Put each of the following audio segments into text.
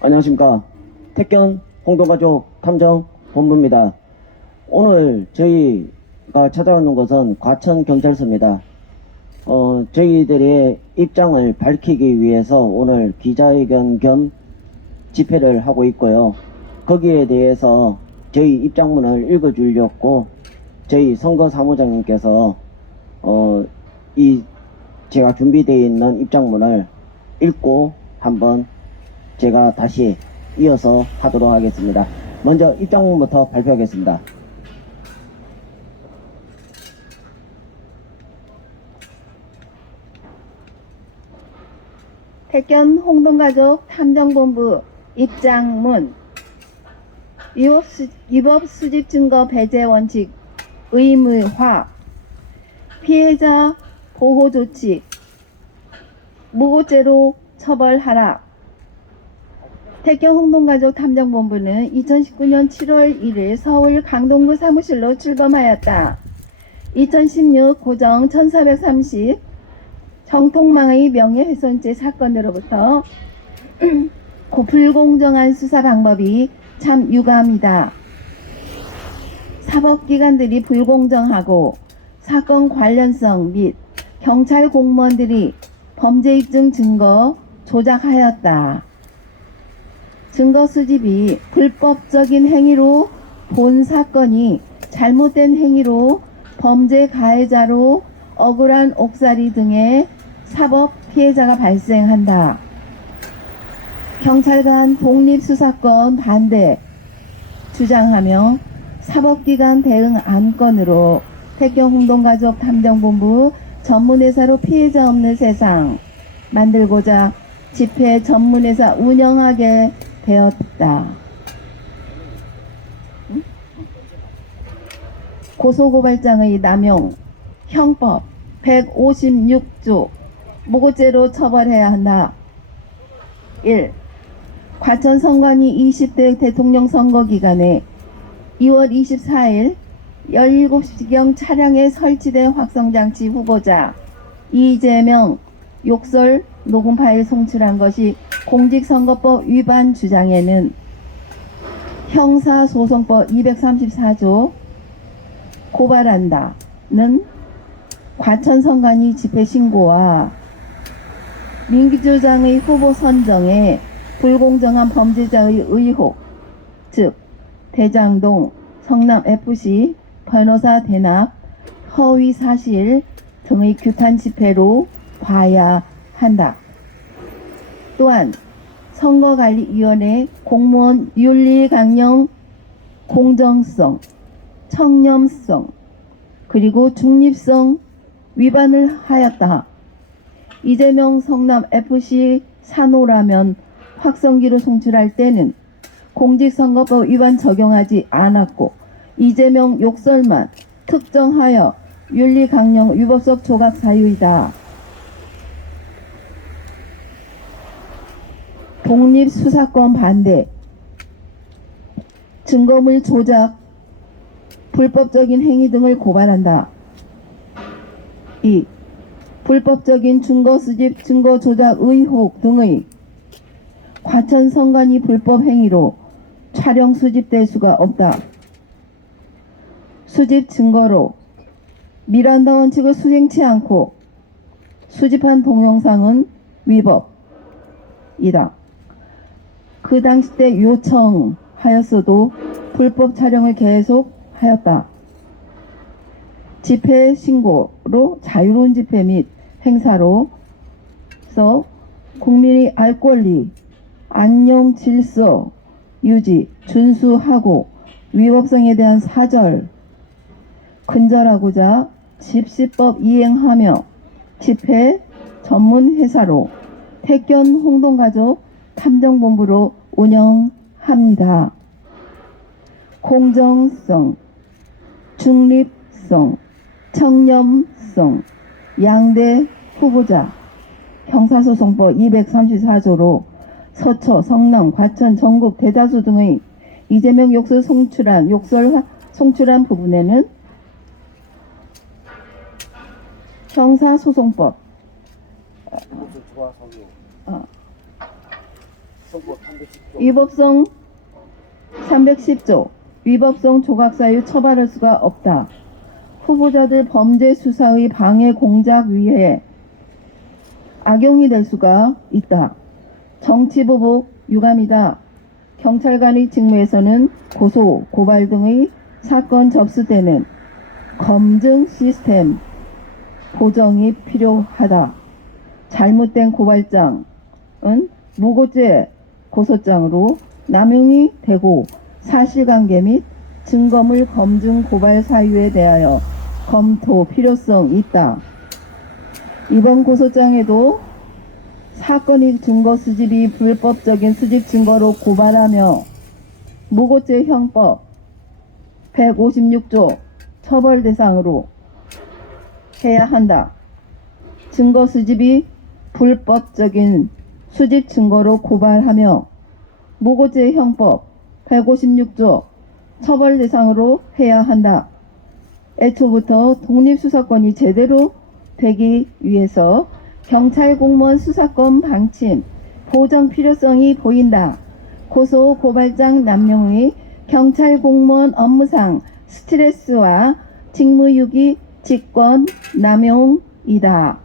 안녕하십니까. 택견 홍동가족 탐정 본부입니다. 오늘 저희가 찾아오는 곳은 과천경찰서입니다. 저희들의 입장을 밝히기 위해서 오늘 기자회견 겸 집회를 하고 있고요. 거기에 대해서 저희 입장문을 읽어주려고 저희 선거사무장님께서 제가 준비되어 있는 입장문을 읽고 한번 제가 다시 이어서 하도록 하겠습니다. 먼저 입장문부터 발표하겠습니다. 택견 홍동가족 탐정본부 입장문. 위법 수집 증거 배제 원칙 의무화. 피해자 보호 조치 무고죄로 처벌하라. 택견 홍동가족 탐정본부는 2019년 7월 1일 서울 강동구 사무실로 출범하였다. 2016 고정 1430 정통망의 명예훼손죄 사건으로부터 불공정한 수사 방법이 참 유감이다. 사법기관들이 불공정하고 사건 관련성 및 경찰 공무원들이 범죄 입증 증거 조작하였다. 증거 수집이 불법적인 행위로 본 사건이 잘못된 행위로 범죄 가해자로 억울한 옥살이 등의 사법 피해자가 발생한다. 경찰 간 독립수사권 반대 주장하며 사법기관 대응 안건으로 택견 홍동가족 탐정본부 전문회사로 피해자 없는 세상 만들고자 집회 전문회사 운영하게 되었다. 고소고발장의 남용 형법 156조 무고죄로 처벌해야 한다. 1. 과천 선관위 20대 대통령 선거 기간에 2월 24일 17시경 차량에 설치된 확성장치 후보자 이재명 욕설 녹음 파일 송출한 것이 공직선거법 위반 주장에는 형사소송법 234조 고발한다는 과천선관위 집회신고와 민주당의 후보 선정에 불공정한 범죄자의 의혹, 즉 대장동, 성남FC, 변호사 대납, 허위사실 등의 규탄 집회로 봐야 한다. 또한 선거관리위원회 공무원 윤리 강령 공정성, 청렴성, 그리고 중립성 위반을 하였다. 이재명 성남FC 산호라면 확성기로 송출할 때는 공직선거법 위반 적용하지 않았고 이재명 욕설만 특정하여 윤리강령 위법적 조각 사유이다. 독립수사권 반대, 증거물 조작, 불법적인 행위 등을 고발한다. 2. 불법적인 증거 수집, 증거 조작 의혹 등의 과천 선관위 불법 행위로 촬영 수집될 수가 없다. 수집 증거로 미란다 원칙을 수행치 않고 수집한 동영상은 위법이다. 그 당시 때 요청하였어도 불법 촬영을 계속하였다. 집회 신고로 자유로운 집회 및 행사로서 국민의 알 권리, 안녕 질서 유지, 준수하고 위법성에 대한 사절 근절하고자 집시법 이행하며 집회 전문 회사로 택견 홍동가족 탐정본부로 운영합니다. 공정성, 중립성, 청렴성, 양대 후보자 형사소송법 234조로 서초, 성남, 과천, 전국 대다수 등의 이재명 욕설 송출한 부분에는 형사소송법 위법성 310조 위법성 조각사유 처벌할 수가 없다. 후보자들 범죄 수사의 방해 공작 위에 악용이 될 수가 있다. 정치보복 유감이다. 경찰관의 직무에서는 고소, 고발 등의 사건 접수 때는 검증 시스템 보정이 필요하다. 잘못된 고발장은 무고죄 고소장으로 남용이 되고 사실관계 및 증거물 검증 고발 사유에 대하여 검토 필요성이 있다. 이번 고소장에도 사건의 증거 수집이 불법적인 수집 증거로 고발하며 무고죄 형법 156조 처벌 대상으로 해야 한다. 증거 수집이 불법적인 수집 증거로 고발하며 무고죄 형법 156조 처벌 대상으로 해야 한다. 애초부터 독립수사권이 제대로 되기 위해서 경찰 공무원 수사권 방침 보정 필요성이 보인다. 고소 고발장 남용의 경찰 공무원 업무상 스트레스와 직무유기 직권 남용이다.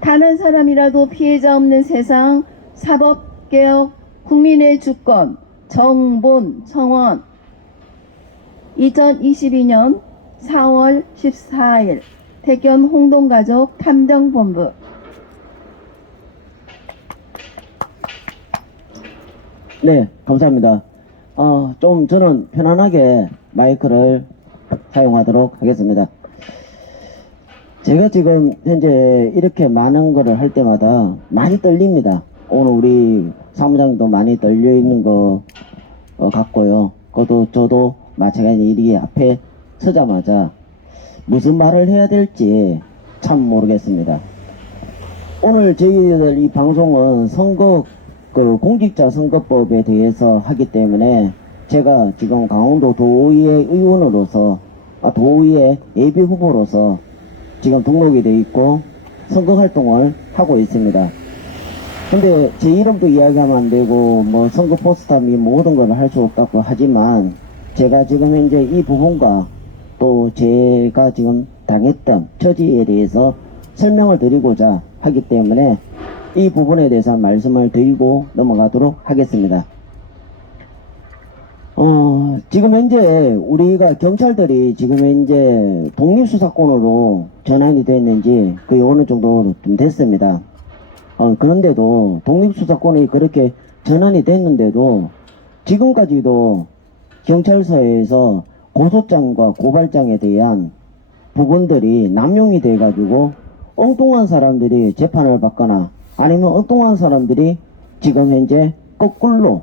단 한 사람이라도 피해자 없는 세상 사법개혁 국민의 주권 정본 청원 2022년 4월 14일 대견 홍동가족 탐정본부. 네, 감사합니다. 좀 저는 편안하게 마이크를 사용하도록 하겠습니다. 제가 지금 현재 이렇게 많은 거를 할 때마다 많이 떨립니다. 오늘 우리 사무장님도 많이 떨려 있는 거 같고요. 저도 마찬가지 이 앞에 서자마자 무슨 말을 해야 될지 참 모르겠습니다. 오늘 저희들 이 방송은 공직자 선거법에 대해서 하기 때문에 제가 지금 강원도 도의회 의원으로서 도의회 예비 후보로서 지금 등록이 돼 있고 선거 활동을 하고 있습니다. 근데 제 이름도 이야기하면 안 되고 선거 포스터 및 모든 걸 할 수 없다고 하지만 제가 지금 현재 이 부분과 또 제가 지금 당했던 처지에 대해서 설명을 드리고자 하기 때문에 이 부분에 대해서 말씀을 드리고 넘어가도록 하겠습니다. 지금 현재 우리가 경찰들이 지금 현재 독립수사권으로 전환이 됐는지 거의 어느 정도 좀 됐습니다. 그런데도 독립수사권이 그렇게 전환이 됐는데도 지금까지도 경찰서에서 고소장과 고발장에 대한 부분들이 남용이 돼가지고 엉뚱한 사람들이 재판을 받거나 아니면 엉뚱한 사람들이 지금 현재 거꾸로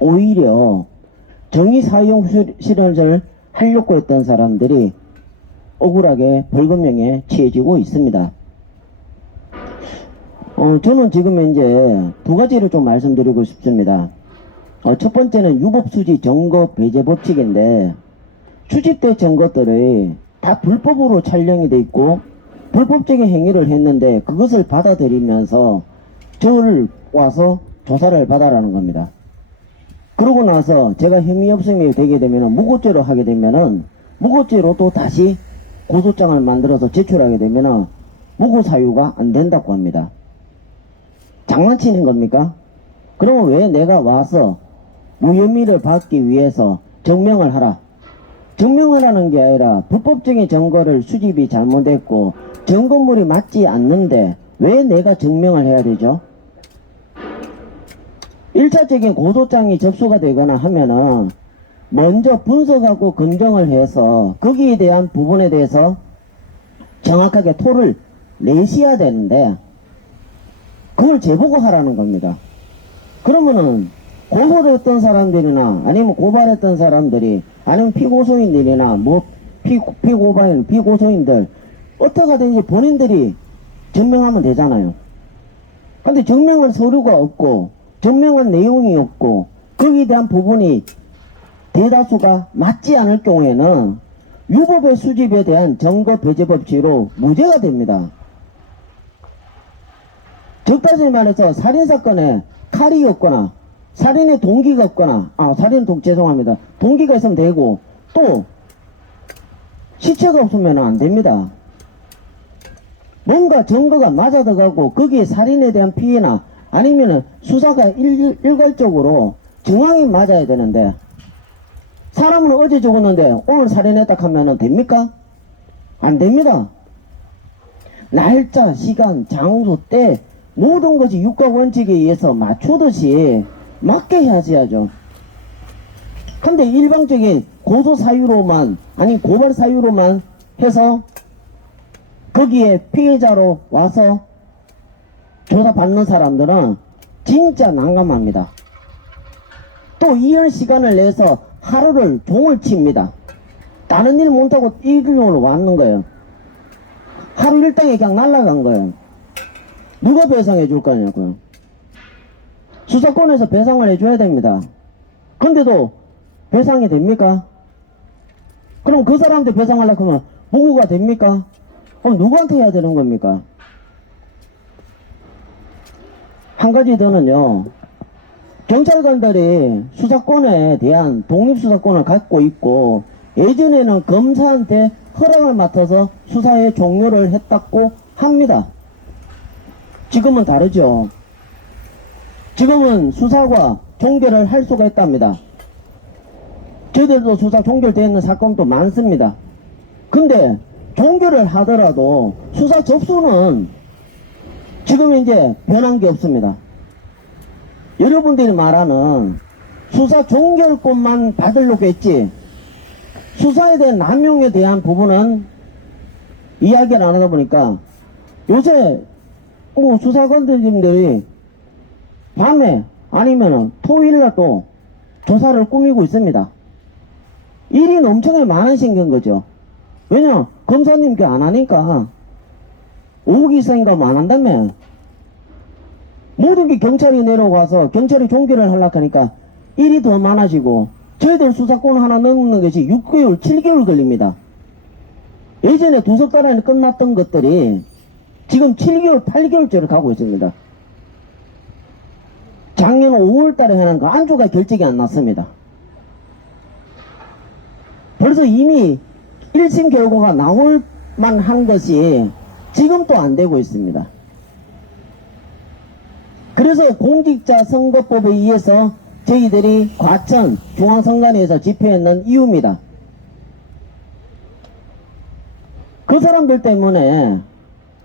오히려 정의 사용 실현을 하려고 했던 사람들이 억울하게 벌금형에 처해지고 있습니다. 저는 지금 현재 두 가지를 좀 말씀드리고 싶습니다. 첫 번째는 유법수지 증거 배제 법칙인데 수집된 증거들이 다 불법으로 촬영이 돼 있고 불법적인 행위를 했는데 그것을 받아들이면서 저를 와서 조사를 받아라는 겁니다. 그러고 나서 제가 혐의 없음이 되게 되면 무고죄로 하게 되면은 무고죄로 또 다시 고소장을 만들어서 제출하게 되면은 무고 사유가 안 된다고 합니다. 장난치는 겁니까? 그러면 왜 내가 와서 무혐의를 받기 위해서 증명을 하라. 증명하라는 게 아니라 불법적인 증거를 수집이 잘못됐고 증거물이 맞지 않는데 왜 내가 증명을 해야 되죠? 1차적인 고소장이 접수가 되거나 하면은 먼저 분석하고 검증을 해서 거기에 대한 부분에 대해서 정확하게 토를 내셔야 되는데 그걸 제보고하라는 겁니다. 그러면은 고소됐던 사람들이나 아니면 고발했던 사람들이 아니면 피고소인들이나 피고발 피고소인들 어떻게 하든지 본인들이 증명하면 되잖아요. 근데 증명할 서류가 없고 증명할 내용이 없고 거기에 대한 부분이 대다수가 맞지 않을 경우에는 유법의 수집에 대한 증거 배제 법칙으로 무죄가 됩니다. 적다시 말해서 살인사건에 칼이 없거나 살인의 동기가 없거나 죄송합니다. 동기가 있으면 되고 또 시체가 없으면 안 됩니다. 뭔가 증거가 맞아들어가고 거기에 살인에 대한 피해나 아니면은 수사가 일괄적으로 정황이 맞아야 되는데 사람은 어제 죽었는데 오늘 살인했다 하면은 됩니까? 안 됩니다. 날짜, 시간, 장소, 때 모든 것이 육가 원칙에 의해서 맞추듯이 맞게 하셔야죠. 근데 일방적인 고소 사유로만 아니 고발 사유로만 해서 거기에 피해자로 와서 조사받는 사람들은 진짜 난감합니다. 또 이런 시간을 내서 하루를 종을 칩니다. 다른 일 못하고 일용으로 왔는 거예요. 하루 일당에 그냥 날아간 거예요. 누가 배상해 줄 거냐고요. 수사권에서 배상을 해줘야 됩니다. 근데도 배상이 됩니까? 그럼 그 사람한테 배상하려고 하면 보고가 됩니까? 그럼 누구한테 해야 되는 겁니까? 한 가지 더는요, 경찰관들이 수사권에 대한 독립수사권을 갖고 있고 예전에는 검사한테 허락을 맡아서 수사에 종료를 했다고 합니다. 지금은 다르죠. 지금은 수사가 종결을 할 수가 있답니다. 저희들도 수사 종결되어 있는 사건도 많습니다. 근데 종결을 하더라도 수사 접수는 지금 이제 변한 게 없습니다. 여러분들이 말하는 수사 종결권만 받으려고 했지 수사에 대한 남용에 대한 부분은 이야기를 안 하다 보니까 요새 수사관들이 밤에 아니면은 토요일날도 조사를 꾸미고 있습니다. 일이 엄청나게 많아진 거죠. 왜냐 검사님께 안 하니까 오기 있으니까 뭐 안 한다며. 모든 게 경찰이 내려와서 경찰이 종결을 하려고 하니까 일이 더 많아지고 저희들 수사권 하나 넣는 것이 6개월, 7개월 걸립니다. 예전에 2석 안에 끝났던 것들이 지금 7개월, 8개월째로 가고 있습니다. 작년 5월 달에 해놓은 거 안주가 결정이 안 났습니다. 벌써 이미 1심 결과가 나올 만한 것이 지금 또 안 되고 있습니다. 그래서 공직자선거법에 의해서 저희들이 과천 중앙선관위에서 집회했는 이유입니다. 그 사람들 때문에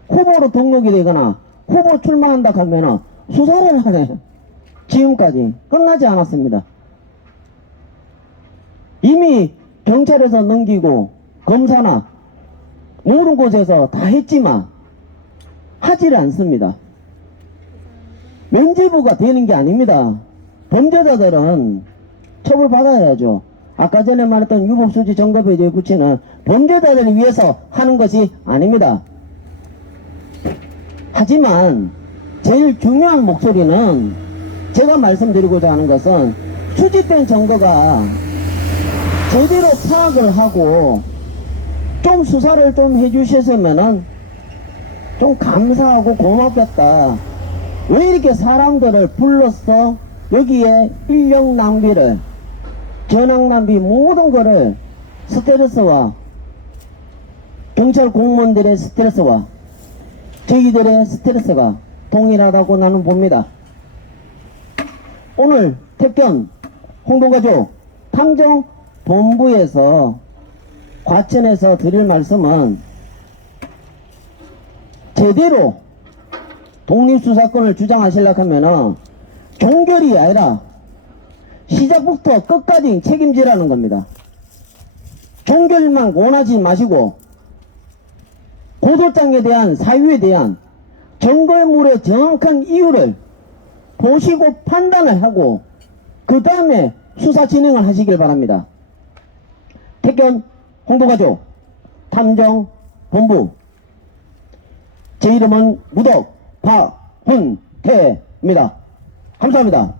후보로 등록이 되거나 후보 출마한다 하면 수사를 하네. 지금까지 끝나지 않았습니다. 이미 경찰에서 넘기고 검사나 모든 곳에서 다 했지만 하지를 않습니다. 면죄부가 되는 게 아닙니다. 범죄자들은 처벌받아야죠. 아까 전에 말했던 유법수지 증거배제 구치는 범죄자들을 위해서 하는 것이 아닙니다. 하지만 제일 중요한 목소리는 제가 말씀드리고자 하는 것은 수집된 증거가 제대로 파악을 하고 좀 수사를 좀 해주셨으면은 좀 감사하고 고맙겠다. 왜 이렇게 사람들을 불러서 여기에 인력 낭비를, 전학 낭비 모든 거를 스트레스와 경찰 공무원들의 스트레스와 저희들의 스트레스가 동일하다고 나는 봅니다. 오늘 택견 홍동가족 탐정본부에서 과천에서 드릴 말씀은 제대로 독립수사권을 주장하시려고 하면은 종결이 아니라 시작부터 끝까지 책임지라는 겁니다. 종결만 원하지 마시고 고소장에 대한 사유에 대한 증거물의 정확한 이유를 보시고 판단을 하고 그 다음에 수사 진행을 하시길 바랍니다. 택견 홍도가족 탐정본부 제 이름은 무덕 박훈태입니다. 감사합니다.